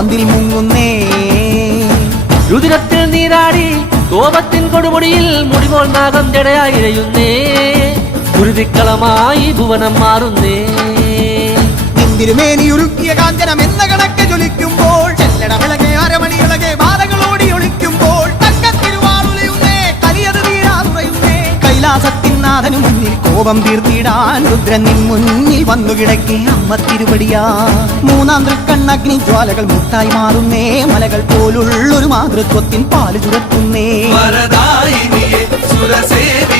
ശാന്തിൽ മുങ്ങുന്നേ. രുതിരത്തിൽ നീരാടി കോപത്തിൻ കൊടുമുടിയിൽ മുടിപോൽ നാഗം ജടയായി ഇഴയുന്നേ. ഗുരുതിക്കളമായി ഭുവനം മാറുന്നേ. നിന്തിരുമേനി ഉരുക്കിയ കാഞ്ചനം എന്ന കണക്ക് ജ്വലിക്കുമ്പോൾ ചെല്ലട വിളകെ അരമണികളെ ബാധകളോടി ഒളിക്കുമ്പോൾ തങ്കത്തിരുവാളുലയുന്നേ. കലിയത് തീരാതുറയുന്നേ. കൈലാസത്തിൻ നാഥനു മുന്നിൽ കോപം തീർത്തിടാൻ രുദ്രൻ നിൻ മുന്നിൽ വന്നു കിടക്കെ അമ്മ തിരുവടിയാ. മൂന്നാം തൃക്കണ്ണഗ്നി ജ്വാലകൾ മുത്തായി മാറുന്നേ. മലകൾ പോലുള്ളൊരു മാതൃത്വത്തിൻ പാല് ചുരത്തുന്നേ. വരദായിനിയെ സുരസേവി